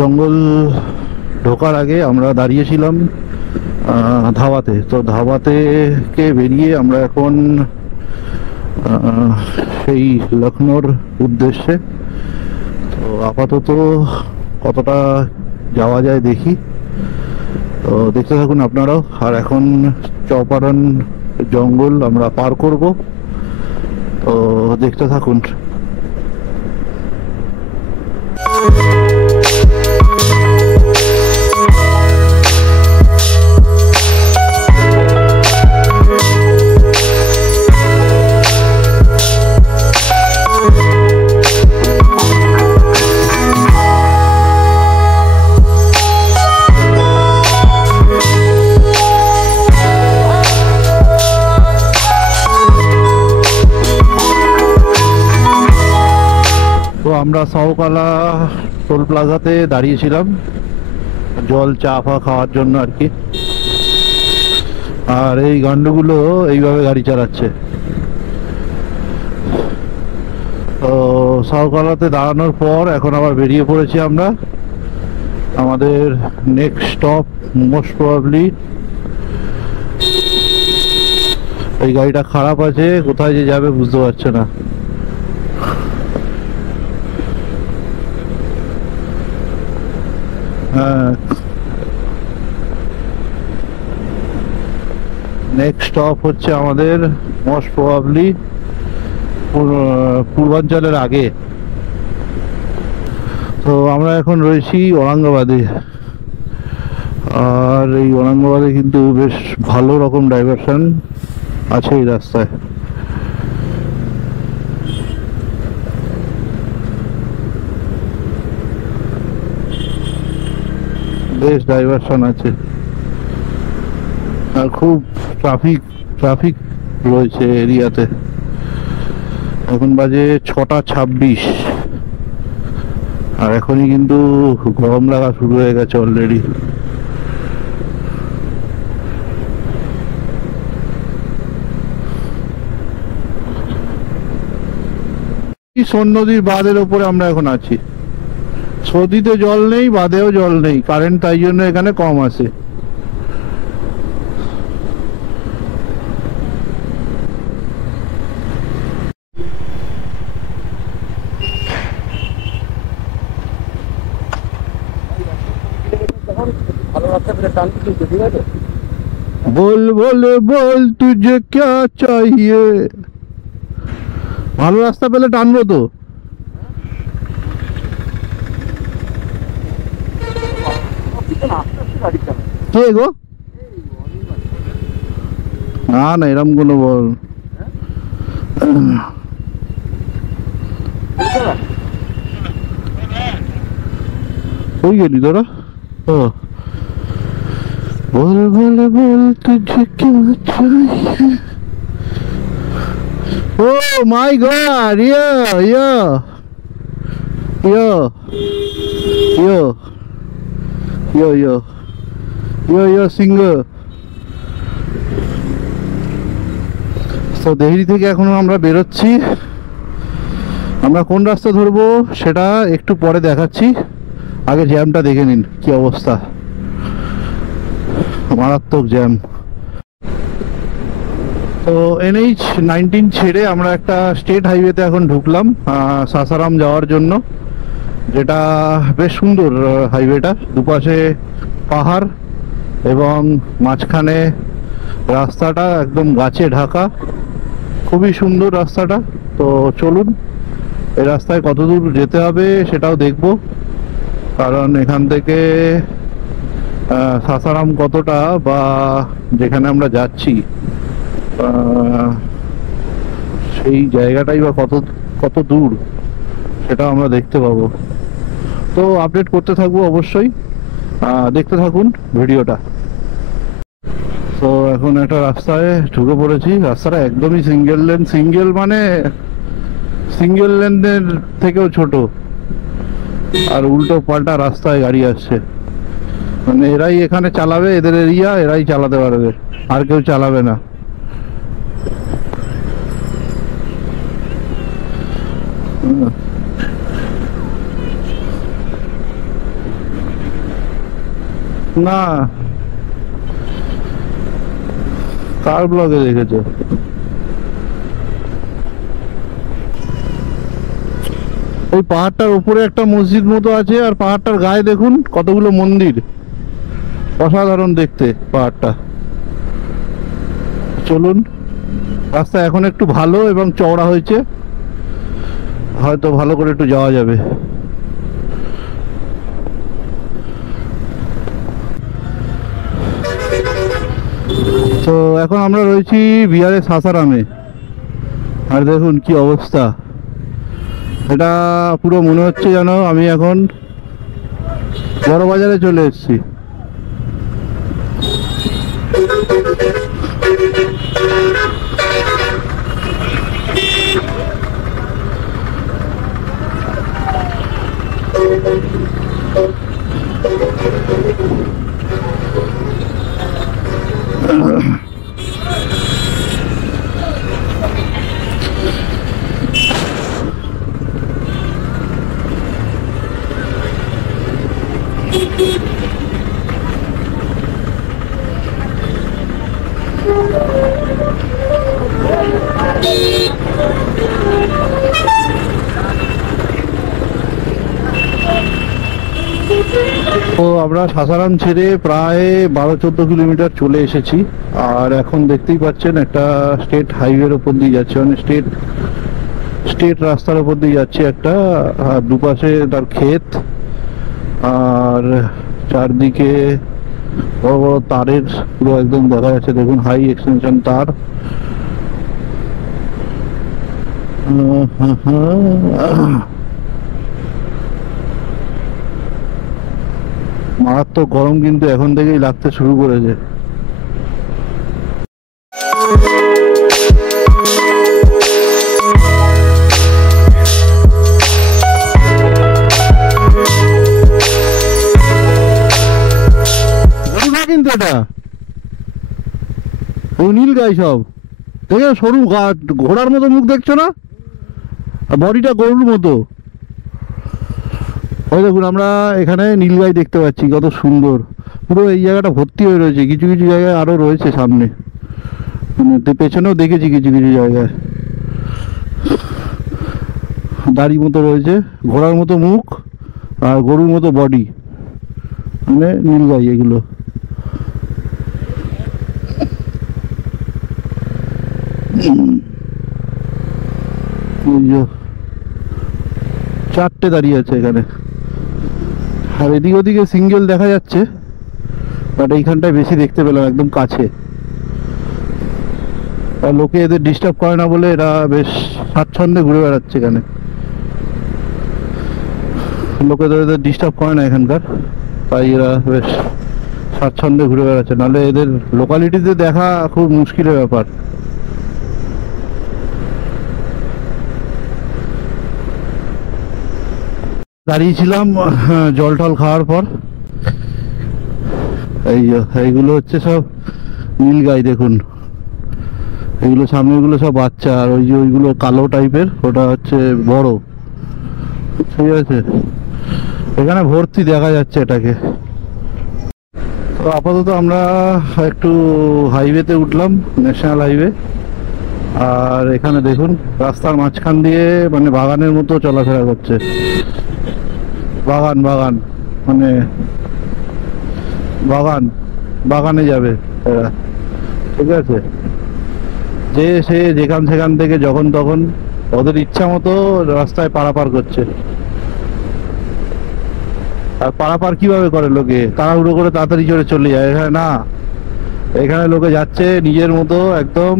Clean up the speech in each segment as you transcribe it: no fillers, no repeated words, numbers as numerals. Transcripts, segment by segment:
জঙ্গল ঢোকার আগে আমরা দাঁড়িয়েছিলাম ধাবাতে। তো ধাবাতে কে বেরিয়ে আমরা এখন সেই লখনৌর উদ্দেশ্যে। তো আপাতত কতটা যাওয়া যায় দেখি, তো দেখতে থাকুন আপনারাও। আর এখন চৌপারন জঙ্গল আমরা পার করব, তো দেখতে থাকুন। আমরা সাউকালা টোল প্লাজাতে দাঁড়িয়েছিলাম জল চা ফা খাওয়ার জন্য আর কি। আর এই গান্ডুগুলো এইভাবে গাড়ি চালাচ্ছে। তো সাউকালাতে দাঁড়ানোর পর এখন আবার বেরিয়ে পড়েছি আমরা। আমাদের নেক্সট স্টপ মোস্ট প্রবাবলি, এই গাড়িটা খারাপ আছে, কোথায় যে যাবে বুঝতে পারছে না। নেক্সট স্টপ হচ্ছে আমাদের মোস্ট প্রবাবলি পূর্বাঞ্চলের আগে। তো আমরা এখন রয়েছি ঔরঙ্গাবাদে। আর এই ঔরঙ্গাবাদে কিন্তু বেশ ভালো রকম ডাইভারশন আছে এই রাস্তায়। বেশ ডাইভারশন আছে আর খুব ট্রাফিক রয়েছে এরিয়াতে। এখন বাজে 6:26 আর এখনই কিন্তু গরম লাগা শুরু হয়ে গেছে অলরেডি। সোন নদীর বাঁধের ওপরে আমরা এখন আছি। সৌদিতে জল নেই, বাঁধেও জল নেই, কারেন্ট তাই জন্য এখানে কম আসে। बोल बोले बोल तुझे क्या चाहिए। ভালো রাস্তা পেলে টানবো তো। কে গো? না না এরম কোনো বল। কই গেলি তোরা? ও बोल बोल बोल तुझे क्या चाहिए। Oh my God! Yeah, yeah, yeah, yeah, yeah, yeah, yeah, yeah, singer. তো দেহরি থেকে এখন আমরা বেরোচ্ছি। আমরা কোন রাস্তা ধরবো সেটা একটু পরে দেখাচ্ছি, আগে জ্যামটা দেখে নিন কি অবস্থা। মারাত্মক জ্যাম। তো NH-19 ছেড়ে আমরা একটা স্টেট হাইওয়েতে এখন ঢুকলাম সাসারাম যাওয়ার জন্য, যেটা বেশ সুন্দর হাইওয়েটা। দুপাশে পাহাড় এবং মাঝখানে রাস্তাটা একদম গাছে ঢাকা, খুবই সুন্দর রাস্তাটা। তো চলুন এই রাস্তায় কত দূর যেতে হবে সেটাও দেখব, কারণ এখান থেকে সাসারাম কতটা বা যেখানে আমরা যাচ্ছি সেই জায়গাটাই বা কত দূর সেটা আমরা দেখতে পাবো। তো আপডেট করতে থাকবো অবশ্যই, দেখতে থাকুন ভিডিওটা। তো এখন একটা রাস্তায় ঢুকে পড়েছি। রাস্তাটা একদমই সিঙ্গেল লেন, সিঙ্গেল লেনের থেকেও ছোট, আর উল্টো পাল্টা রাস্তায় গাড়ি আসছে। মানে এরাই এখানে চালাবে, এদের এরিয়া এরাই চালাতে পারবে, আর কেউ চালাবে না। না, কার ব্লগে দেখেছো? ওই পাহাড়টার উপরে একটা মসজিদ মতো আছে, আর পাহাড়টার গায়ে দেখুন কতগুলো মন্দির। অসাধারণ দেখতে পাহাড়টা। চলুন, রাস্তা এখন একটু ভালো এবং চওড়া হয়েছে, হয়তো ভালো করে একটু যাওয়া যাবে। তো এখন আমরা রয়েছি বিহারের সাসারামে, আর দেখুন কি অবস্থা। এটা পুরো মনে হচ্ছে যেন আমি এখন বড় বাজারে চলে এসেছি। তো আমরা সাসারাম ছেড়ে প্রায় 12-14 কিলোমিটার চলে এসেছি, আর এখন দেখতেই পাচ্ছেন একটা স্টেট হাইওয়ের ওপর দিয়ে যাচ্ছে, মানে স্টেট রাস্তার ওপর দিয়ে যাচ্ছে একটা। আর দুপাশে তার ক্ষেত, আর চারদিকে বড় বড় তারের পুরো একদম দেখা যাচ্ছে। দেখুন হাই এক্সটেনশন তার। মারাত্মক গরম কিন্তু এখন থেকেই লাগতে শুরু করেছে। কিন্তু এটা নীল গাই সব দেখে, সরু ঘোড়ার মতো মুখ দেখছো না, বডিটা গরুর মতো। ওই দেখুন আমরা এখানে নীলগাই দেখতে পাচ্ছি, কত সুন্দর। পুরো এই জায়গাটা ভর্তি হয়ে রয়েছে, কিছু কিছু জায়গায় আরো রয়েছে সামনে, মানে পেছনেও দেখেছি কিছু কিছু জায়গায় দাড়ি মতো রয়েছে, ঘোড়ার মতো মুখ আর গরুর মতো বডি, মানে নীলগাই এগুলো। চারটে দাঁড়িয়ে আছে এখানে, আর এদিক ওদিকে সিঙ্গেল দেখা যাচ্ছে, বাট এইখানটায় বেশি দেখতে পেলাম একদম কাছে। আর লোকে এদের ডিস্টার্ব করে না বলে এরা বেশ স্বাচ্ছন্দ্যে ঘুরে বেড়াচ্ছে এখানে। লোকেদের এদের ডিস্টার্ব করে না এখানকার, তাই এরা বেশ স্বাচ্ছন্দ্যে ঘুরে বেড়াচ্ছে, নাহলে এদের লোকালিটিতে দেখা খুব মুশকিলের ব্যাপার। দাঁড়িয়েছিলাম জল টল খাওয়ার পর। এইগুলো হচ্ছে সব নীলগাই, দেখুন এইগুলো সামনেগুলো সব বাচ্চা, আর ওই যে ওইগুলো কালো টাইপের ওটা হচ্ছে বড়। ঠিক আছে, এখানে ভর্তি দেখা যাচ্ছে এটাকে। তো আপাতত আমরা একটু হাইওয়েতে উঠলাম, ন্যাশনাল হাইওয়ে। আর এখানে দেখুন রাস্তার মাঝখান দিয়ে মানে বাগানের মতো চলাফেরা করছে, বাগান বাগান মানে বাগানে যাবে এরা। ঠিক আছে, যে সে যেখান সেখান থেকে যখন তখন ওদের ইচ্ছা মতো রাস্তায় পারাপার করছে। আর পারাপার কিভাবে করে লোকে, তাড়াহুড়ো করে তাড়াতাড়ি চড়ে চলে যায়। এখানে না, এখানে লোকে যাচ্ছে নিজের মতো, একদম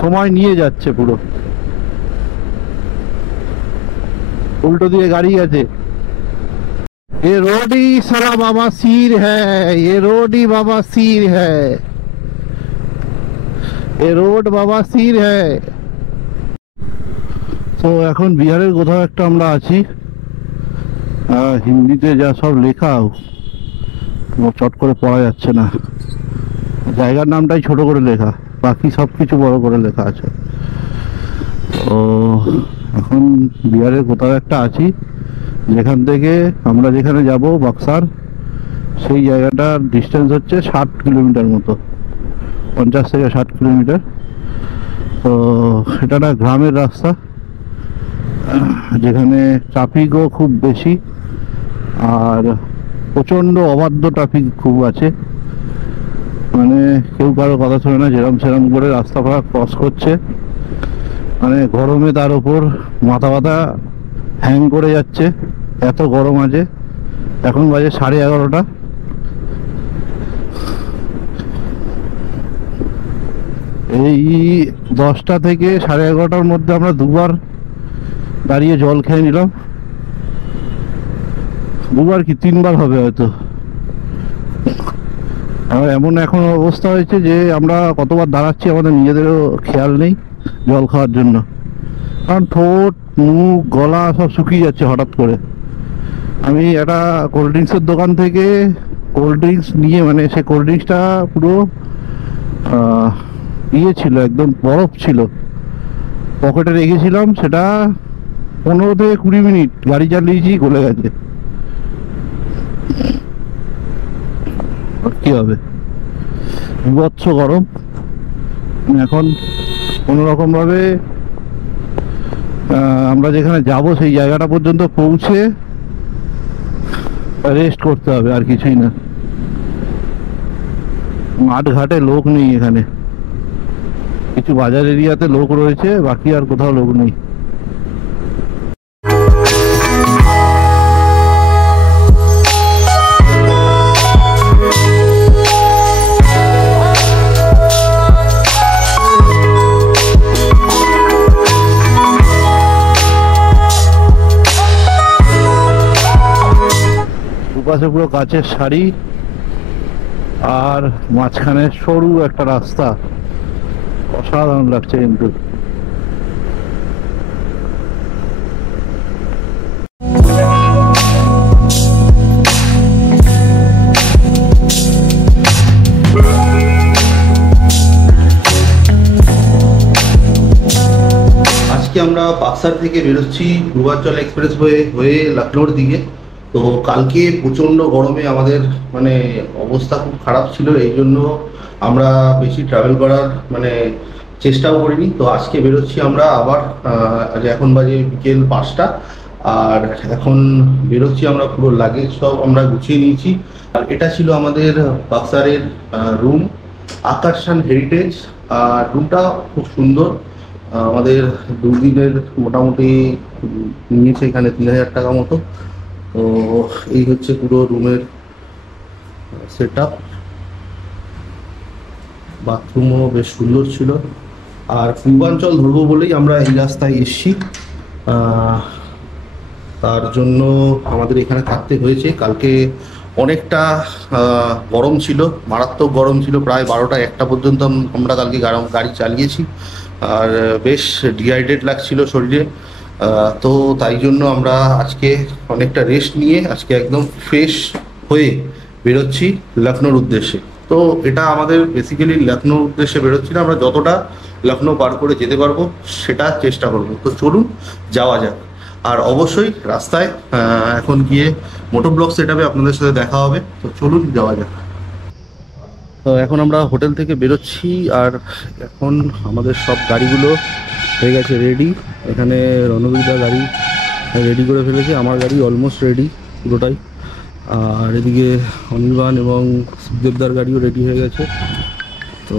সময় নিয়ে যাচ্ছে পুরো। উল্টো দিয়ে গাড়ি আছে। ये रोड ही साला बाबा सीर है, ये रोड ही बाबा सीर है, ये रोड बाबा सीर है। তো এখন বিহারের কোথাও একটা আমরা আছি, হিন্দিতে যা সব লেখা চট করে পড়া যাচ্ছে না। জায়গার নামটাই ছোট করে লেখা, বাকি সব কিছু বড় করে লেখা আছে। তো এখন বিহারের কোথাও একটা আছি, যেখান থেকে আমরা যেখানে যাব বাক্সার, সেই জায়গাটার ডিস্টেন্স হচ্ছে 60 কিলোমিটার মতো, 50 থেকে 60 কিলোমিটার। তো এটা একটা গ্রামের রাস্তা, যেখানে ট্রাফিকও খুব বেশি, আর প্রচণ্ড অবাধ্য ট্রাফিক খুব আছে। মানে কেউ কারো কথা শোনে না, যেরম সেরম করে রাস্তা ক্রস করছে। মানে গরমে তার উপর মাথা ব্যথা হ্যাং করে যাচ্ছে, এত গরম আছে। এখন বাজে 11:30। এই 10টা থেকে 11:30-র মধ্যে আমরা দুবার দাঁড়িয়ে জল খেয়ে নিলাম। দুবার কি 3বার হবে হয়তো। আর এমন এখন অবস্থা হয়েছে যে আমরা কতবার দাঁড়াচ্ছি আমাদের নিজেদেরও খেয়াল নেই জল খাওয়ার জন্য, কারণ ঠোঁট, মুখ, গলা সব শুকিয়ে যাচ্ছে হঠাৎ করে। আমি একটা কোল্ড ড্রিঙ্কসের দোকান থেকে কোল্ড ড্রিঙ্কস নিয়ে, মানে সে কোল্ড ড্রিঙ্কসটা পুরো ইয়ে ছিল, একদম বরফ ছিল, পকেটে রেখেছিলাম। সেটা 15 থেকে 20 মিনিট গাড়ি চালিয়েছি, গলে গেছে। কি হবে, বিভৎস গরম। এখন কোনো রকম ভাবে আমরা যেখানে যাব সেই জায়গাটা পর্যন্ত পৌঁছে রেস্ট করতে হবে, আর কিছুই না। মাঠ ঘাটে লোক নেই এখানে, কিছু বাজার এরিয়াতে লোক রয়েছে, বাকি আর কোথাও লোক নেই। দুপাশে পুরো কাঁচের সারি, আর মাঝখানে সরু একটা রাস্তা, অসাধারণ লাগছে কিন্তু। আজকে আমরা বাক্সার থেকে বেরোচ্ছি পূর্বাঞ্চল এক্সপ্রেস হয়ে লখনৌর দিকে। তো কালকে প্রচণ্ড গরমে আমাদের মানে অবস্থা খুব খারাপ ছিল, এই জন্য আমরা বেশি ট্রাভেল করার মানে চেষ্টাও করিনি। তো আজকে বেরোচ্ছি আমরা আবার, এখন বাজে বিকেল 5টা, আর এখন বেরোচ্ছি আমরা। পুরো লাগেজ সব আমরা গুছিয়ে নিয়েছি। আর এটা ছিল আমাদের বাক্সারের রুম, আকর্ষণ হেরিটেজ। আর রুমটা খুব সুন্দর, আমাদের 2 দিনের মোটামুটি নিয়েছে এখানে 3000 টাকা মতো। তো এই হচ্ছে পুরো রুমের সেট আপ। বাথরুমও বেশ সুন্দর ছিল। আর পূর্বাঞ্চল ধরবো বলেই আমরা এই রাস্তায় এসছি, তার জন্য আমাদের এখানে থাকতে হয়েছে। কালকে অনেকটা গরম ছিল, মারাত্মক গরম ছিল, প্রায় 12টা-1টা পর্যন্ত আমরা কালকে গাড়ি চালিয়েছি। আর বেশ ডিহাইড্রেট লাগছিল শরীরে। তো তাই জন্য আমরা আজকে অনেকটা রেস্ট নিয়ে আজকে একদম ফ্রেশ হয়ে বেরোচ্ছি লখনৌর উদ্দেশ্যে। তো এটা আমাদের বেসিক্যালি লখনৌর উদ্দেশ্যে বেরোচ্ছি না, আমরা যতটা লখনৌ পার করে যেতে পারবো সেটা চেষ্টা করব। তো চলুন যাওয়া যাক। আর অবশ্যই রাস্তায় এখন গিয়ে মোটো ব্লগ সেটআপে আপনাদের সাথে দেখা হবে। তো চলুন যাওয়া যাক। তো এখন আমরা হোটেল থেকে বেরোচ্ছি, আর এখন আমাদের সব গাড়িগুলো হয়ে গেছে রেডি। এখানে রণবীরদা গাড়ি রেডি করে ফেলেছে, আমার গাড়ি অলমোস্ট রেডি পুরোটাই। আর এদিকে অনির্বাণ এবং সুখদেবদার গাড়িও রেডি হয়ে গেছে। তো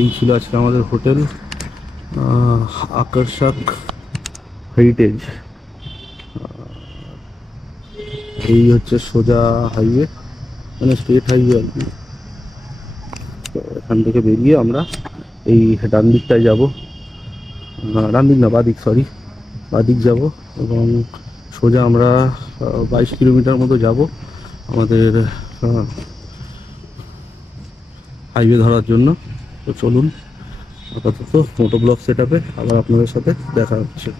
এই ছিল আজকে আমাদের হোটেল, আকর্ষক হেরিটেজ। এই হচ্ছে সোজা হাইওয়ে, মানে স্ট্রেট হাইওয়ে আর কি। তো এখান থেকে বেরিয়ে আমরা এই ডান দিকটায় যাবো, ডান দিক না বাদিক, সরি বাদিক যাব, এবং সোজা আমরা 22 কিলোমিটার মতো যাব আমাদের হাইওয়ে ধরার জন্য। তো চলুন, আপাতত মোটো ব্লগ সেটআপে আবার আপনাদের সাথে দেখা হচ্ছে।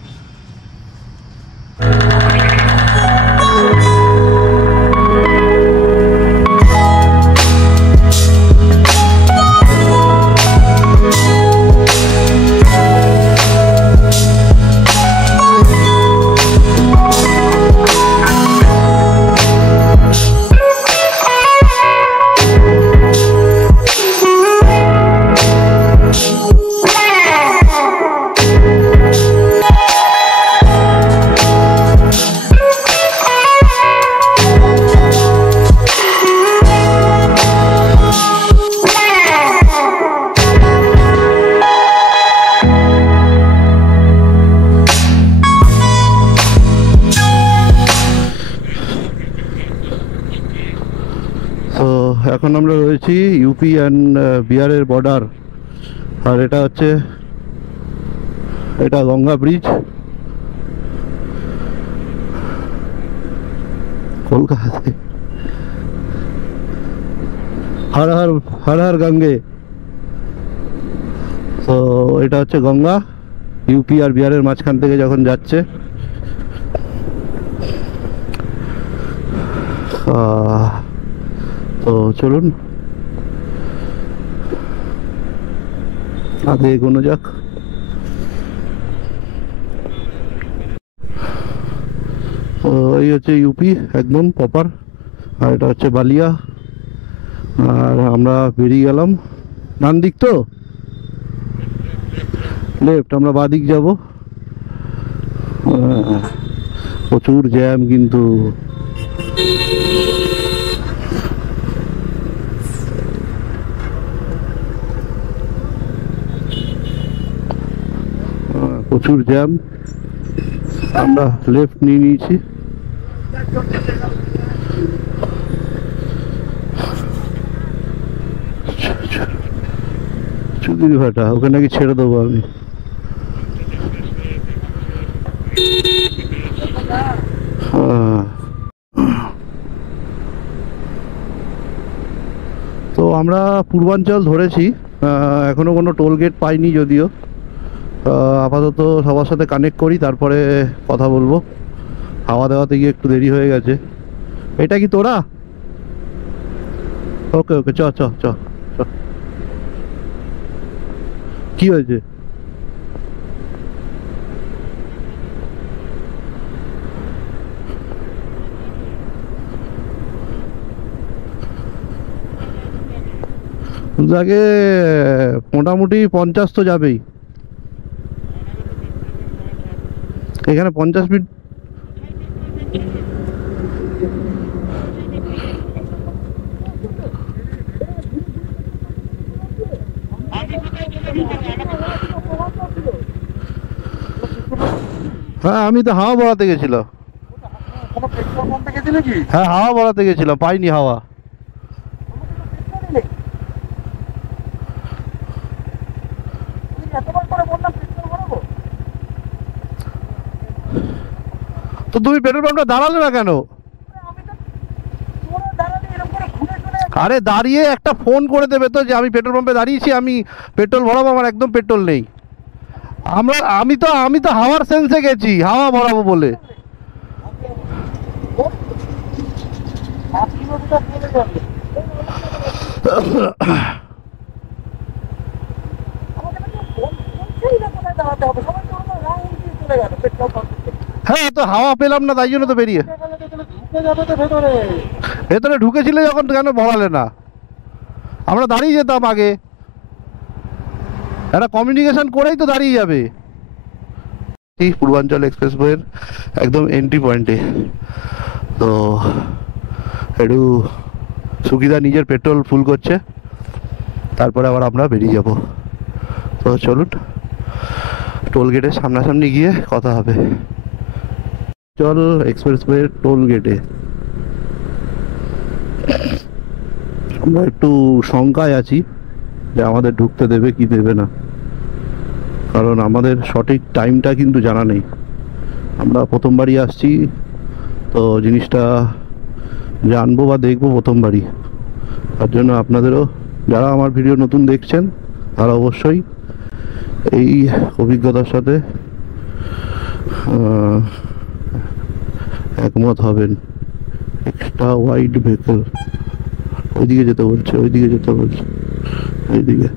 এখন আমরা রয়েছি ইউপি অ্যান্ড বিহারের বর্ডার। আর এটা গঙ্গা ব্রিজ, কলকাতাতে। হর হর হর হর গঙ্গে। তো এটা হচ্ছে গঙ্গা, ইউপি আর বিহারের মাঝখান থেকে যখন যাচ্ছে। তো চলুন আগে এগোনো যাক। তো এই হচ্ছে ইউপি একদম প্রপার, আর এটা হচ্ছে বালিয়া। আর আমরা বেরিয়ে গেলাম ডান দিক, তো লেফট, আমরা বাদিক যাব। প্রচুর জ্যাম কিন্তু। প্রচুর জ্যাম, আমরা লেফট নিয়ে নিয়েছি। চুদির ভাটা, ওকে নাকি ছেড়ে দেবো আমি। তো আমরা পূর্বাঞ্চল ধরেছি, এখনো কোনো টোল গেট পাইনি যদিও। আপাতত সবার সাথে কানেক্ট করি, তারপরে কথা বলবো। হাওয়া দেওয়াতে গিয়ে একটু দেরি হয়ে গেছে। এটা কি তোরা? ওকে ওকে, চ চ চ চ। কি হয়েছে? আগে মোটামুটি 50 তো যাবেই। এখানে 50 মিনিট। হ্যাঁ, আমি তো হাওয়া বড়াতে গেছিলাম। হ্যাঁ, হাওয়া বড়াতে গেছিলাম, পাইনি হাওয়া। তো তুমি পেট্রোল পাম্পটা দাঁড়ালে না কেন? আরে দাঁড়িয়ে একটা ফোন করে দেবে তো, যে আমি পেট্রোল পাম্পে দাঁড়িয়েছি, আমি পেট্রোল ভরাবো, আমার একদম পেট্রোল নেই। আমি তো হাওয়ার সেন্সে গেছি, হাওয়া ভরাবো বলে। হ্যাঁ, তো হাওয়া পেলাম না, তাই জন্য তো বেরিয়ে। ভেতরে ঢুকেছিলে যখন, কেন ভরালে না? আমরা দাঁড়িয়ে যেতাম আগে, একটা কমিউনিকেশন করেই তো দাঁড়িয়ে যাবে। পূর্বাঞ্চল এক্সপ্রেসওয়ের একদম এন্ট্রি পয়েন্টে। তো একটু সুবিধা, নিজের পেট্রোল ফুল করছে, তারপরে আবার আমরা বেরিয়ে যাব। তো চলুন টোল গেটের সামনাসামনি গিয়ে কথা হবে। চল এক্সপ্রেসওয়ে টোল গেটে। আমরা একটু শঙ্কায় আছি যে আমাদের ঢুকতে দেবে কি দেবে না, কারণ আমাদের সঠিক টাইমটা কিন্তু জানা নেই। আমরা প্রথমবারই আসছি, তো জিনিসটা জানবো বা দেখবো প্রথমবারই। তার জন্য আপনাদেরও, যারা আমার ভিডিও নতুন দেখছেন, তারা অবশ্যই এই অভিজ্ঞতার সাথে একমত হবেন। এক্সট্রা ওয়াইড ভেহিকল, ওইদিকে যেতে বলছে, ওইদিকে যেতে বলছে, এইদিকে।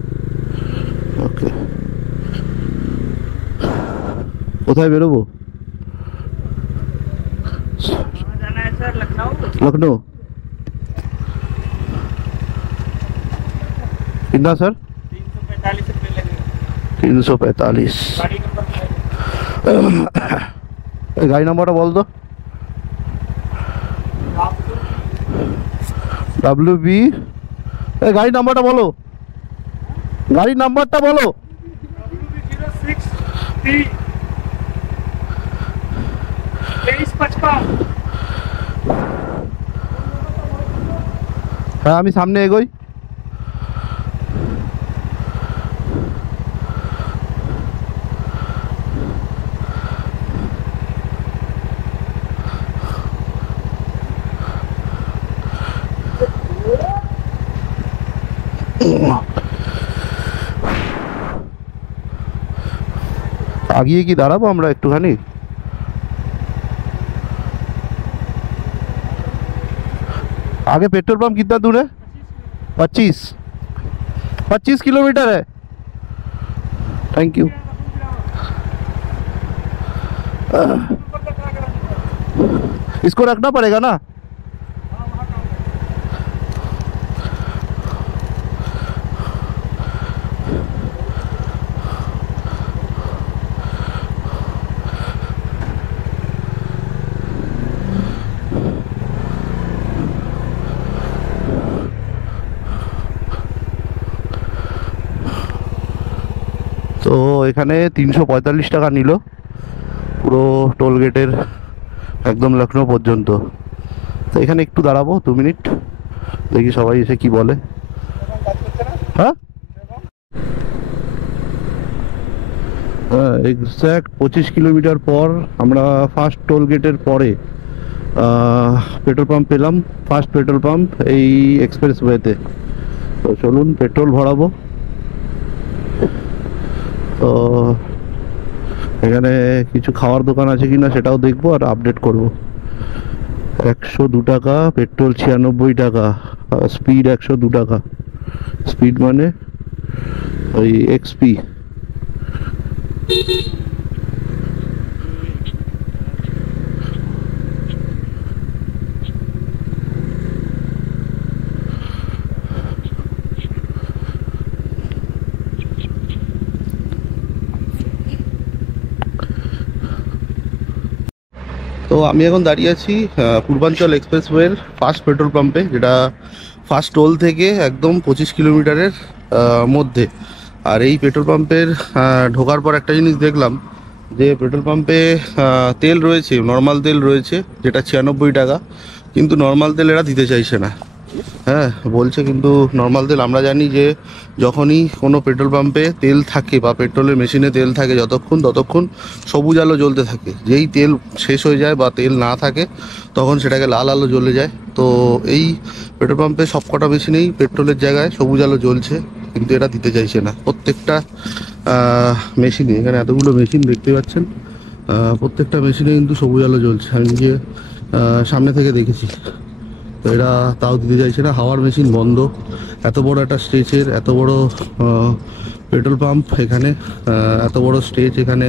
ওকে, কোথায় বেরোবো? लखनऊ। कितना सर? 345। गाड़ी नंबर बोल दो। WB। गाड़ी नंबरটা বলো, গাড়ির নাম্বারটা বলো। হ্যাঁ আমি সামনে এগোই। আগিয়ে কি দাঁড়াবো আমরা একটুখানি? आगे पेट्रोल पंप कितना दूर है? 25 किलोमीटर है। Thank you. इसको रखना पड़ेगा ना? তো এখানে 345 টাকা নিল পুরো টোল গেটের একদম লখনৌ পর্যন্ত। তো এখানে একটু দাঁড়াবো 2 মিনিট, দেখি সবাই এসে কি বলে। হ্যাঁ এক্স্যাক্ট 25 কিলোমিটার পর আমরা ফার্স্ট টোল গেটের পরে পেট্রোল পাম্প পেলাম, ফার্স্ট পেট্রোল পাম্প এই এক্সপ্রেসওয়েতে। তো চলুন পেট্রোল ভরাবো। তো এখানে কিছু খাওয়ার দোকান আছে কিনা সেটাও দেখবো আর আপডেট করব। 102 টাকা পেট্রোল, 96 টাকা স্পিড, 102 টাকা স্পিড মানে ওই এক্সপি। তো আমি এখন দাঁড়িয়ে আছি পূর্বাঞ্চল এক্সপ্রেসওয়ের ফার্স্ট পেট্রোল পাম্পে, যেটা ফার্স্ট টোল থেকে একদম 25 কিলোমিটারের মধ্যে। আর এই পেট্রোল পাম্পের ঢোকার পর একটা জিনিস দেখলাম যে পেট্রোল পাম্পে তেল রয়েছে, নর্মাল তেল রয়েছে যেটা 96 টাকা, কিন্তু নর্মাল তেল এরা দিতে চাইছে না। হ্যাঁ বলছে কিন্তু নর্মাল তেল আমরা জানি যে যখনই কোনো পেট্রোল পাম্পে তেল থাকে বা পেট্রোলের মেশিনে তেল থাকে ততক্ষণ সবুজ আলো জ্বলতে থাকে। যেই তেল শেষ হয়ে যায় বা তেল না থাকে তখন সেটাকে লাল আলো জ্বলে যায়। তো এই পেট্রোল পাম্পে সবকটা মেশিনেই পেট্রোলের জায়গায় সবুজ আলো জ্বলছে, কিন্তু এটা দিতে চাইছে না। প্রত্যেকটা মেশিনে, এখানে এতগুলো মেশিন দেখতে পাচ্ছেন, প্রত্যেকটা মেশিনে কিন্তু সবুজ আলো জ্বলছে। আমি নিজে সামনে থেকে দেখেছি। তো এরা তাও দিতে চাইছে না। হাওয়ার মেশিন বন্ধ। এত বড় একটা স্টেজের, এত বড় পেট্রোল পাম্প, এখানে এত বড় স্টেজ, এখানে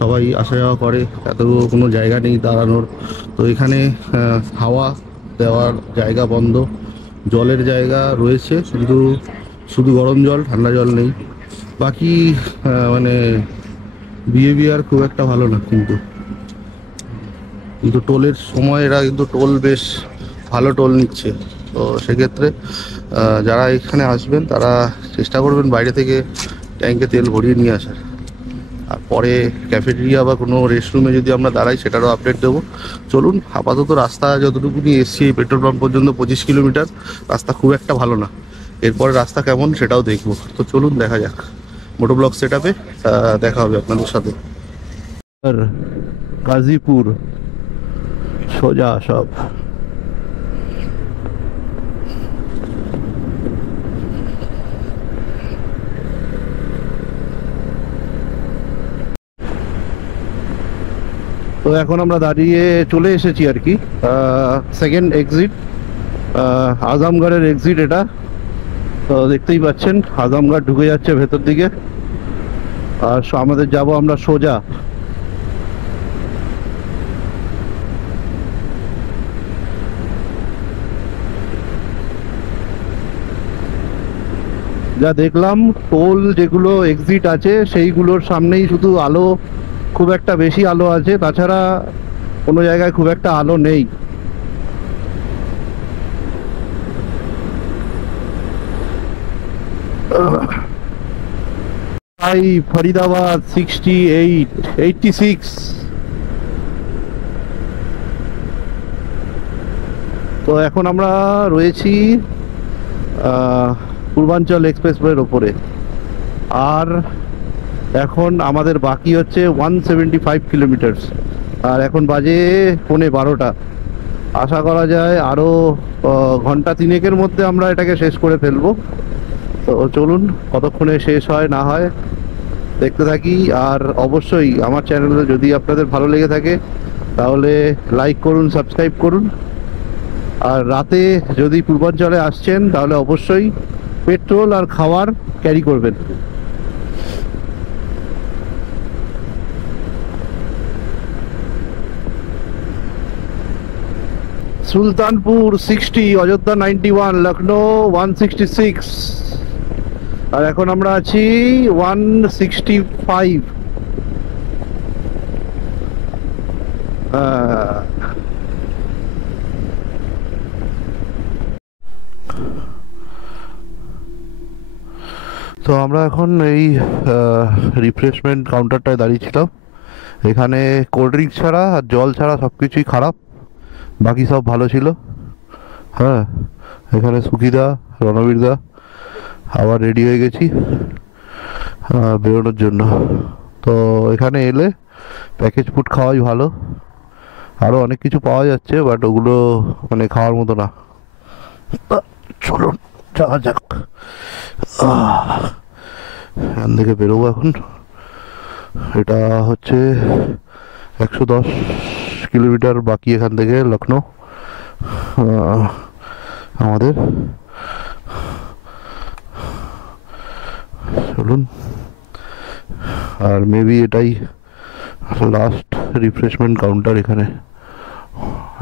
সবাই আসা যাওয়া করে, এত কোনো জায়গা নেই দাঁড়ানোর। তো এখানে হাওয়া দেওয়ার জায়গা বন্ধ, জলের জায়গা রয়েছে কিন্তু শুধু গরম জল, ঠান্ডা জল নেই। বাকি মানে বিহেভিয়ার খুব একটা ভালো না। কিন্তু টোলের সময় এরা কিন্তু টোল বেশ ভালো টোল নিচ্ছে। তো সেক্ষেত্রে যারা এখানে আসবেন তারা চেষ্টা করবেন বাইরে থেকে ট্যাঙ্কে তেল ভরিয়ে নিয়ে আসার। আর পরে ক্যাফেটেরিয়া বা কোনো রেস্টরুমে যদি আমরা দাঁড়াই সেটারও আপডেট দেবো। চলুন, আপাতত রাস্তা যতটুকুনি এসছি এই পেট্রোল পাম্প পর্যন্ত 25 কিলোমিটার, রাস্তা খুব একটা ভালো না। এরপরে রাস্তা কেমন সেটাও দেখবো। তো চলুন দেখা যাক। মোটো ব্লগ সেট আপে দেখা হবে আপনাদের সাথে। গাজীপুর সোজা সব। তো এখন আমরা দাঁড়িয়ে চলে এসেছি আর কি সেকেন্ড এক্সিট, আজমগড়ের এক্সিট এটা। তো দেখতেই পাচ্ছেন আজমগড় ঢুকে যাচ্ছে ভেতর দিকে, আর আমাদের যাব আমরা সোজা। যা দেখলাম টোল যেগুলো এক্সিট আছে সেইগুলোর সামনেই শুধু আলো, খুব একটা বেশি আলো আছে, তাছাড়া কোনো জায়গায় খুব একটা আলো নেই। ফরিদাবাদ 68, 86। তো এখন আমরা রয়েছি পূর্বাঞ্চল এক্সপ্রেসওয়ের ওপরে। আর এখন আমাদের বাকি হচ্ছে 175 কিলোমিটার্স, আর এখন বাজে 11:15। আশা করা যায় আরও ঘন্টা তিনেকের মধ্যে আমরা এটাকে শেষ করে ফেলবো। তো চলুন কতক্ষণে শেষ হয় না হয় দেখতে থাকি। আর অবশ্যই আমার চ্যানেলে যদি আপনাদের ভালো লেগে থাকে তাহলে লাইক করুন, সাবস্ক্রাইব করুন। আর রাতে যদি পূর্বাঞ্চলে আসছেন তাহলে অবশ্যই পেট্রোল আর খাবার ক্যারি করবেন। সুলতানপুর 60, অযোধ্যা 91, লখনৌ 166, আর এখন আমরা আছি 165। তো আমরা এখন এই রিফ্রেশমেন্ট কাউন্টারটায় দাঁড়িয়েছিলাম। এখানে কোল্ড ড্রিঙ্কস ছাড়া আর জল ছাড়া সব কিছুই খারাপ, বাকি সব ভালো ছিল। হ্যাঁ, এখানে সুখিদা, রণবীরদা আবার রেডি হয়ে গেছি বেরোনোর জন্য। তো এখানে এলে প্যাকেজ ফুড খাওয়াই ভালো। আরও অনেক কিছু পাওয়া যাচ্ছে, বাট ওগুলো মানে খাওয়ার মতো না। চলুন যাওয়া যাক। এখান থেকে বেরোবো এখন। এটা হচ্ছে 110 কিলোমিটার বাকি এখান থেকে লখনৌ আমাদের। চলুন, আর মেবি এটাই লাস্ট রিফ্রেশমেন্ট কাউন্টার এখানে।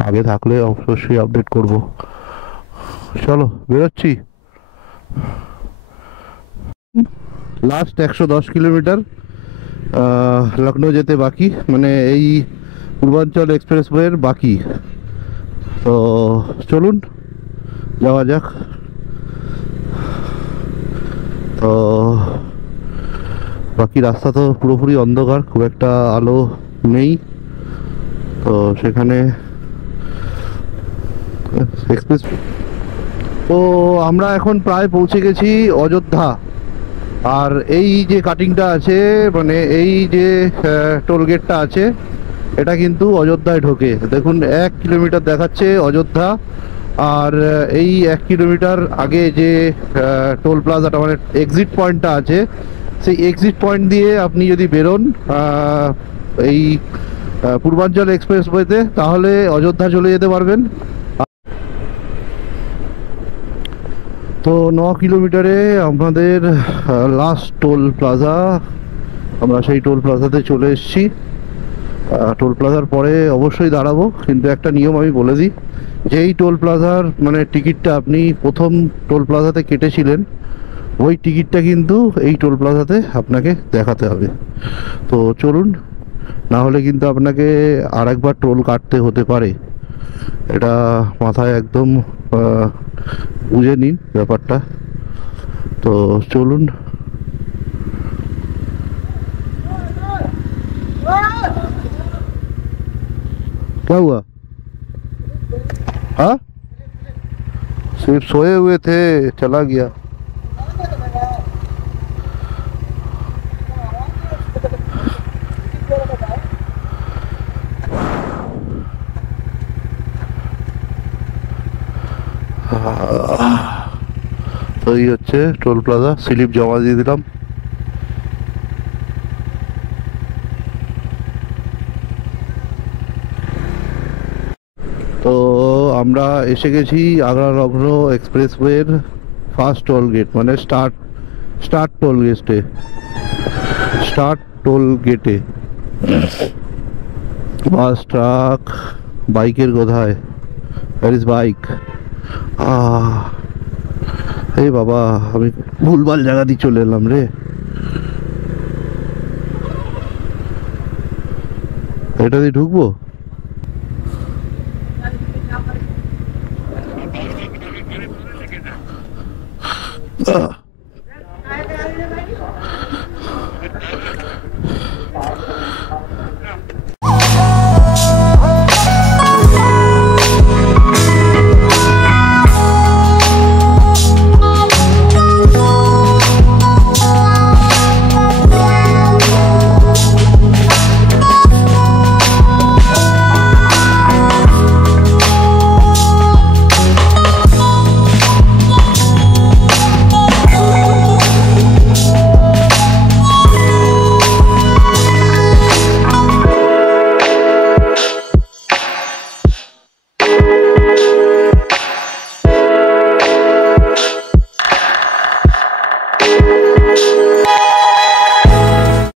আগে থাকলে অবশ্যই আপডেট করব। চলো বেরোচ্ছি। লাস্ট 110 কিলোমিটার লখনৌ যেতে বাকি, মানে এই পূর্বাঞ্চল এক্সপ্রেসওয়ের বাকি। তো চলুন যাওয়া যাক। তো বাকি রাস্তা তো পুরোপুরি অন্ধকার, খুব একটা আলো নেই। তো সেখানে এক্সপ্রেস, তো আমরা এখন প্রায় পৌঁছে গেছি অযোধ্যা। আর এই যে কাটিংটা আছে, মানে এই যে টোল গেটটা আছে, এটা কিন্তু অযোধ্যায় ঢোকে। দেখুন 1 কিলোমিটার দেখাচ্ছে অযোধ্যা। আর এই 1 কিলোমিটার আগে যে টোল প্লাজাটা মানে এক্সিট পয়েন্টটা আছে, সেই এক্সিট পয়েন্ট দিয়ে আপনি যদি বেরোন এই পূর্বাঞ্চল এক্সপ্রেসওয়েতে, তাহলে অযোধ্যা চলে যেতে পারবেন। তো 9 কিলোমিটারে আমাদের লাস্ট টোল প্লাজা, আমরা সেই টোল প্লাজাতে চলে এসেছি। টোল প্লাজার পরে অবশ্যই দাঁড়াবো, কিন্তু একটা নিয়ম আমি বলে দিই, যেই টোল প্লাজার মানে টিকিটটা আপনি প্রথম টোল প্লাজাতে কেটেছিলেন, ওই টিকিটটা কিন্তু এই টোল প্লাজাতে আপনাকে দেখাতে হবে। তো চলুন, না হলে কিন্তু আপনাকে আর একবার টোল কাটতে হতে পারে। এটা মাথায় একদম বুঝে নিন ব্যাপারটা। তো চলুন। क्या हुआ? हाँ, सिर्फ सोए हुए थे, चला गया। তো এই হচ্ছে টোল প্লাজা, স্লিপ জমা দিয়ে দিলাম। তো আমরা এসে গেছি আগ্রা লখনৌ এক্সপ্রেসওয়ের ফার্স্ট টোল গেট, মানে স্টার্ট টোল গেটে। বাস, ট্রাক, বাইকের কোথায়? That is bike. এই বাবা, আমি ভুলভাল জায়গা দিয়ে চলে এলাম রে। এটা দিয়ে ঢুকবো? Ugh.